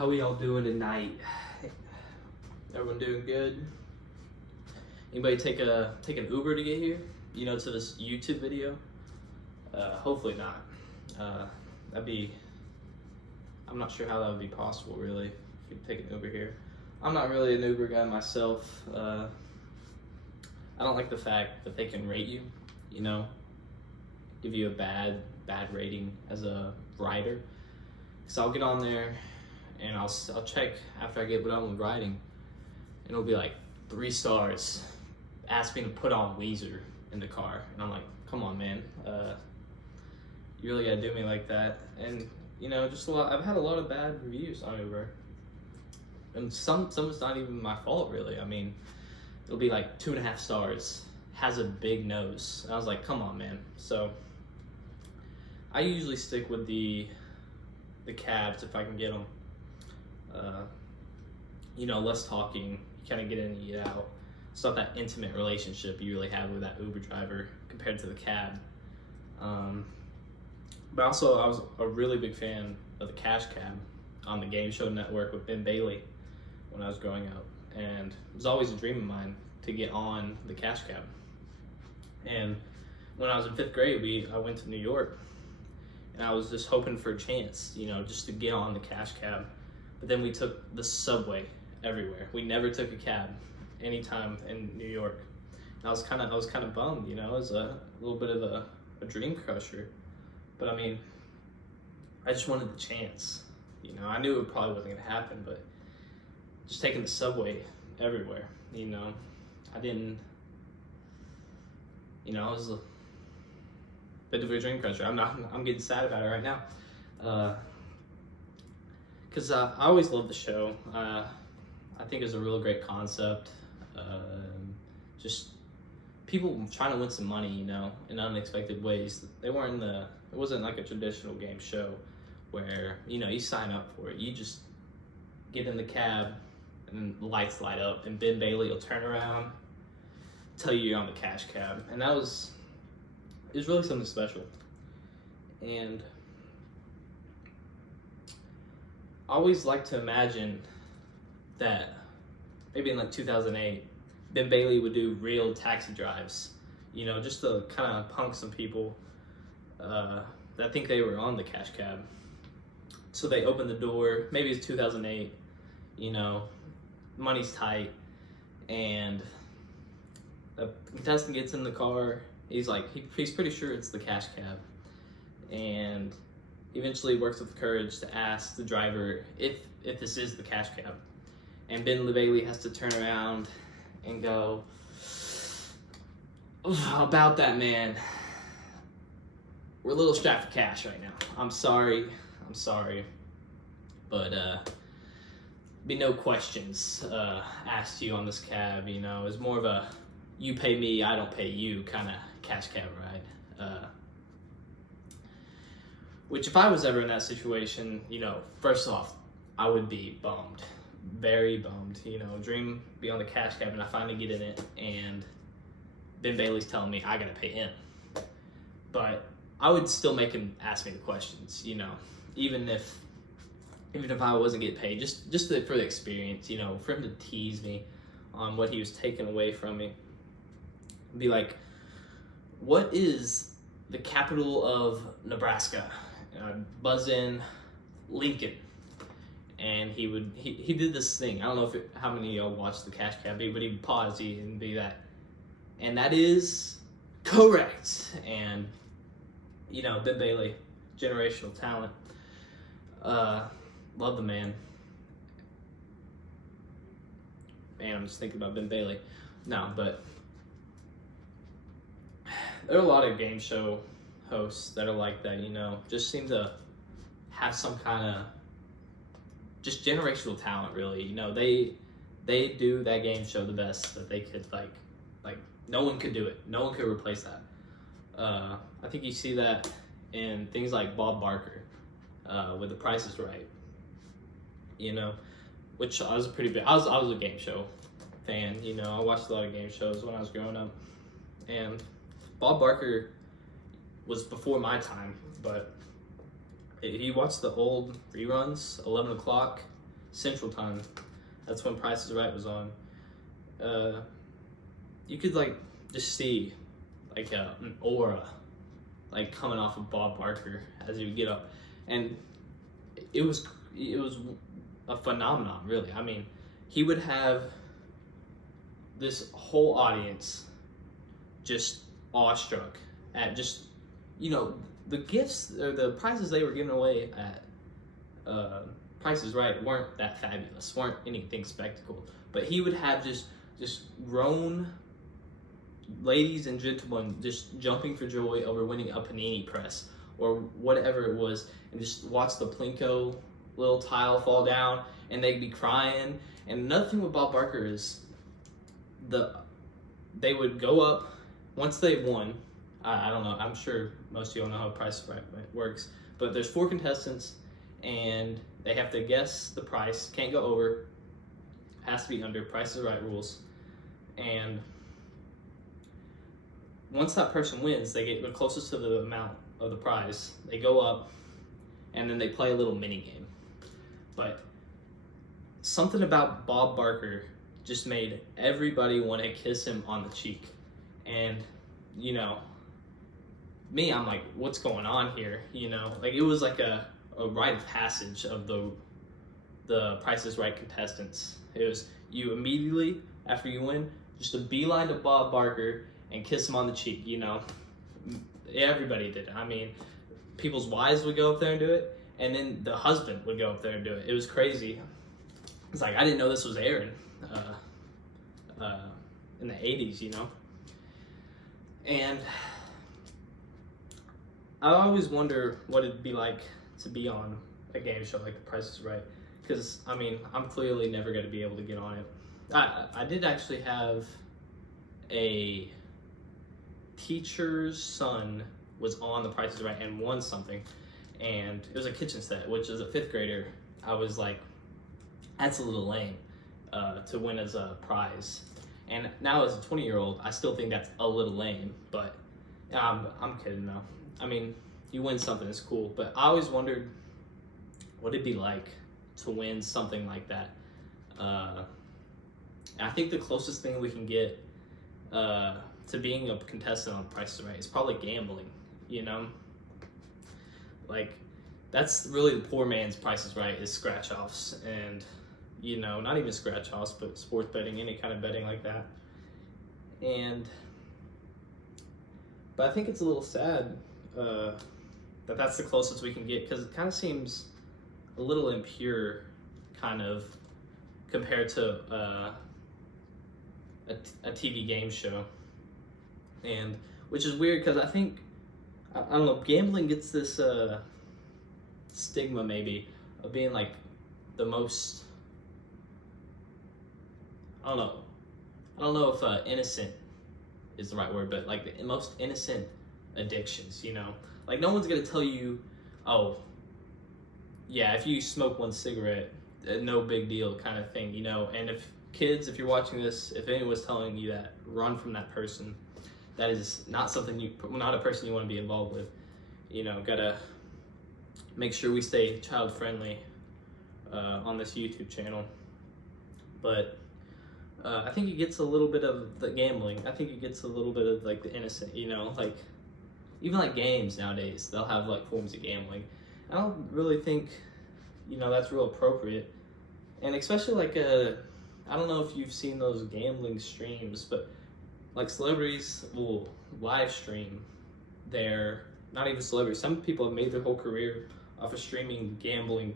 How we all doing tonight? Everyone doing good? Anybody take an Uber to get here? You know, to this YouTube video? Hopefully not. I'm not sure how that would be possible, really, if you take an Uber here. I'm not really an Uber guy myself. I don't like the fact that they can rate you, you know, give you a bad rating as a rider. So I'll get on there and I'll check after I get done with riding, and it'll be like 3 stars. Ask me to put on Weezer in the car, and I'm like, come on, man, you really gotta do me like that? And you know, just a lot. I've had a lot of bad reviews on Uber, and some it's not even my fault, really. I mean, it'll be like 2.5 stars. Has a big nose. And I was like, come on, man. So I usually stick with the cabs if I can get them. You know, less talking. You kind of get in and get out. It's not that intimate relationship you really have with that Uber driver compared to the cab. But also, I was a really big fan of the Cash Cab on the Game Show Network with Ben Bailey when I was growing up. And it was always a dream of mine to get on the Cash Cab. And when I was in 5th grade, I went to New York, and I was just hoping for a chance, you know, just to get on the Cash Cab. But then we took the subway everywhere. We never took a cab anytime in New York. And I was kind of bummed, you know. It was a little bit of a dream crusher. But I mean, I just wanted the chance. You know, I knew it probably wasn't gonna happen, but just taking the subway everywhere, you know, I didn't, you know, it was a bit of a dream crusher. I'm getting sad about it right now. Cause I always loved the show. I think it's a real great concept. Just people trying to win some money, you know, in unexpected ways. It wasn't like a traditional game show where, you know, you sign up for it. You just get in the cab and the lights light up and Ben Bailey will turn around, tell you you're on the Cash Cab. And it was really something special. And I always like to imagine that maybe in like 2008, Ben Bailey would do real taxi drives, you know, just to kind of punk some people that think they were on the Cash Cab. So they open the door, maybe it's 2008, you know, money's tight, and the contestant gets in the car. He's like, he's pretty sure it's the Cash Cab, and eventually works with courage to ask the driver if this is the Cash Cab. And Ben Bailey has to turn around and go, about that, man, we're a little strapped for cash right now. I'm sorry, but be no questions asked to you on this cab. You know, it's more of a you pay me, I don't pay you kind of Cash Cab ride. Which, if I was ever in that situation, you know, first off, I would be bummed, very bummed. You know, dream be on the Cash Cab, and I finally get in it, and Ben Bailey's telling me I gotta pay him. But I would still make him ask me the questions, you know, even if I wasn't getting paid, just for the experience, you know, for him to tease me on what he was taking away from me. Be like, what is the capital of Nebraska? And I'd buzz in Lincoln, and he did this thing. I don't know how many of y'all watched the Cash Cab, but he'd pause and be that, and that is correct. And you know, Ben Bailey, generational talent. Love the man. Man, I'm just thinking about Ben Bailey. No, but there are a lot of game show hosts that are like that, you know, just seem to have some kind of just generational talent, really. You know, they do that game show the best that they could, like no one could do it. No one could replace that. I think you see that in things like Bob Barker with The Price is Right, you know, which I was a game show fan, you know. I watched a lot of game shows when I was growing up, and Bob Barker was before my time, but he watched the old reruns, 11 o'clock, Central Time. That's when Price is Right was on. You could like just see like an aura like coming off of Bob Barker as he would get up, and it was a phenomenon, really. I mean, he would have this whole audience just awestruck at just, you know, the gifts or the prizes they were giving away at Price is Right weren't that fabulous, weren't anything spectacle, but he would have just grown ladies and gentlemen just jumping for joy over winning a panini press or whatever it was, and just watch the Plinko little tile fall down and they'd be crying. And another thing with Bob Barker is they would go up once they won. I don't know, I'm sure most of y'all know how Price is Right works, but there's 4 contestants and they have to guess the price, can't go over, has to be under, Price is Right rules. And once that person wins, they get the closest to the amount of the prize. They go up, and then they play a little mini game. But something about Bob Barker just made everybody want to kiss him on the cheek. And, you know, me, I'm like, what's going on here? You know, like it was like a rite of passage of the Price is Right contestants. It was you immediately after you win, just a beeline to Bob Barker and kiss him on the cheek, you know. Everybody did it. I mean, people's wives would go up there and do it, and then the husband would go up there and do it. It was crazy. It's like, I didn't know this was airing in the 80s, you know. And I always wonder what it'd be like to be on a game show like The Price is Right, because, I mean, I'm clearly never going to be able to get on it. I did actually have a teacher's son was on The Price is Right and won something, and it was a kitchen set, which as a 5th grader, I was like, that's a little lame to win as a prize. And now as a 20-year-old, I still think that's a little lame, but I'm kidding though. I mean, you win something, it's cool, but I always wondered what it'd be like to win something like that. I think the closest thing we can get to being a contestant on Price is Right is probably gambling, you know? Like, that's really the poor man's Price is Right, is scratch-offs, and, you know, not even scratch-offs, but sports betting, any kind of betting like that. But I think it's a little sad that that's the closest we can get, because it kind of seems a little impure, kind of, compared to a TV game show. And which is weird, because I think, I don't know, gambling gets this stigma maybe of being like the most, I don't know if innocent is the right word, but like the most innocent addictions, you know? Like, no one's gonna tell you, oh, yeah, if you smoke 1 cigarette, no big deal kind of thing, you know? And if kids, if you're watching this, if anyone was telling you that, run from that person. That is not something not a person you want to be involved with. You know, gotta make sure we stay child friendly on this YouTube channel. But I think it gets a little bit of the gambling. I think it gets a little bit of like the innocent, you know, like even like games nowadays, they'll have like forms of gambling. I don't really think, you know, that's real appropriate. And especially like I don't know if you've seen those gambling streams, but like celebrities will live stream their, not even celebrities, some people have made their whole career off of streaming gambling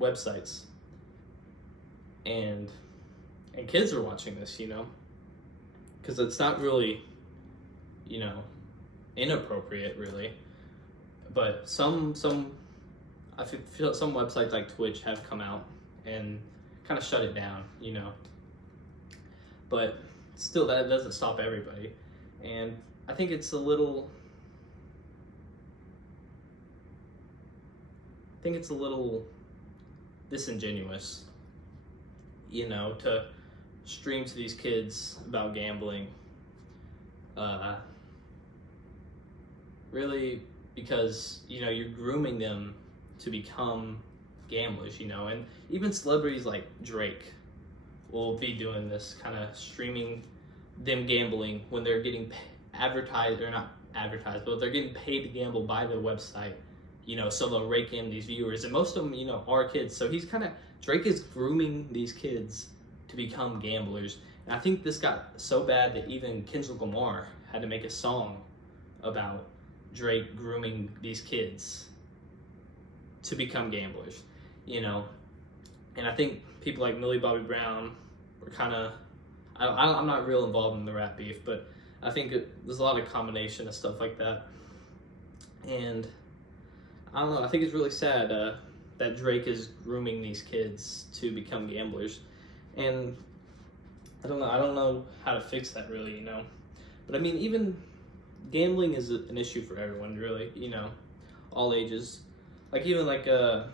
websites. And kids are watching this, you know, because it's not really, you know, inappropriate really. But some I feel some websites like Twitch have come out and kind of shut it down, you know. But still, that doesn't stop everybody. And I think it's a little disingenuous, you know, to stream to these kids about gambling. Really, because, you know, you're grooming them to become gamblers, you know, and even celebrities like Drake will be doing this kind of streaming them gambling when they're getting advertised, or not advertised, but they're getting paid to gamble by their website, you know, so they'll rake in these viewers, and most of them, you know, are kids. So Drake is grooming these kids to become gamblers. And I think this got so bad that even Kendrick Lamar had to make a song about Drake grooming these kids to become gamblers, you know. And I think people like Millie Bobby Brown were kind of, I'm not real involved in the rap beef, but I think there's a lot of combination of stuff like that. And I don't know, I think it's really sad that Drake is grooming these kids to become gamblers. And I don't know how to fix that, really, you know. But I mean, even gambling is an issue for everyone, really, you know, all ages. Like, even like, I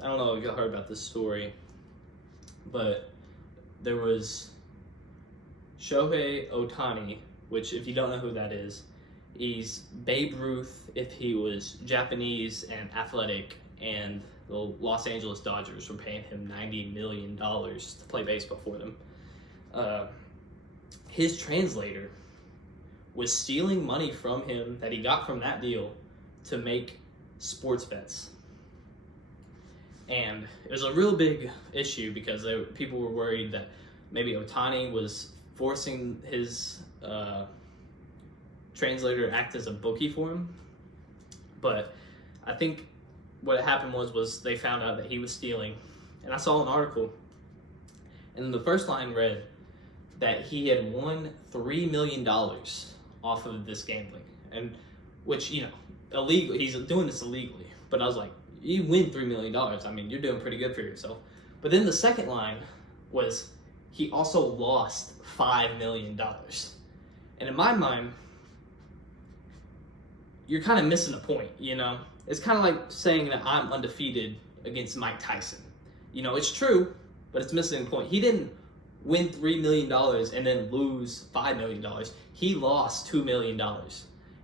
don't know if y'all heard about this story, but there was Shohei Ohtani, which, if you don't know who that is, he's Babe Ruth if he was Japanese and athletic, and the Los Angeles Dodgers were paying him $90 million to play baseball for them. His translator was stealing money from him that he got from that deal to make sports bets. And it was a real big issue because people were worried that maybe Ohtani was forcing his translator to act as a bookie for him. But I think what happened was they found out that he was stealing. And I saw an article, and the first line read that he had won $3 million off of this gambling, and which, you know, illegal. He's doing this illegally. But I was like, you win $3 million. I mean, you're doing pretty good for yourself. But then the second line was he also lost $5 million. And in my mind, you're kind of missing a point, you know? It's kind of like saying that I'm undefeated against Mike Tyson. You know, it's true, but it's missing a point. He didn't win $3 million and then lose $5 million. He lost $2 million,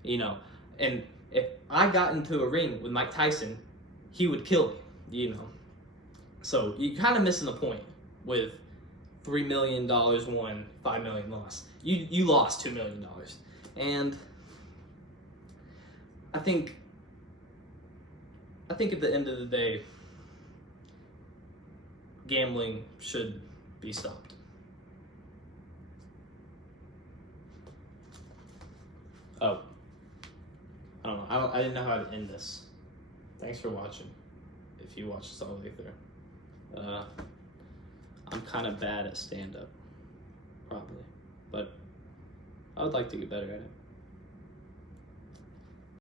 you know? And if I got into a ring with Mike Tyson, he would kill me, you know? So you're kind of missing the point with $3 million won, $5 million lost. You lost $2 million. And I think at the end of the day, gambling should be stopped. Oh, I don't know. I didn't know how to end this. Thanks for watching, if you watched this all the way through. I'm kind of bad at stand-up, probably, but I would like to get better at it.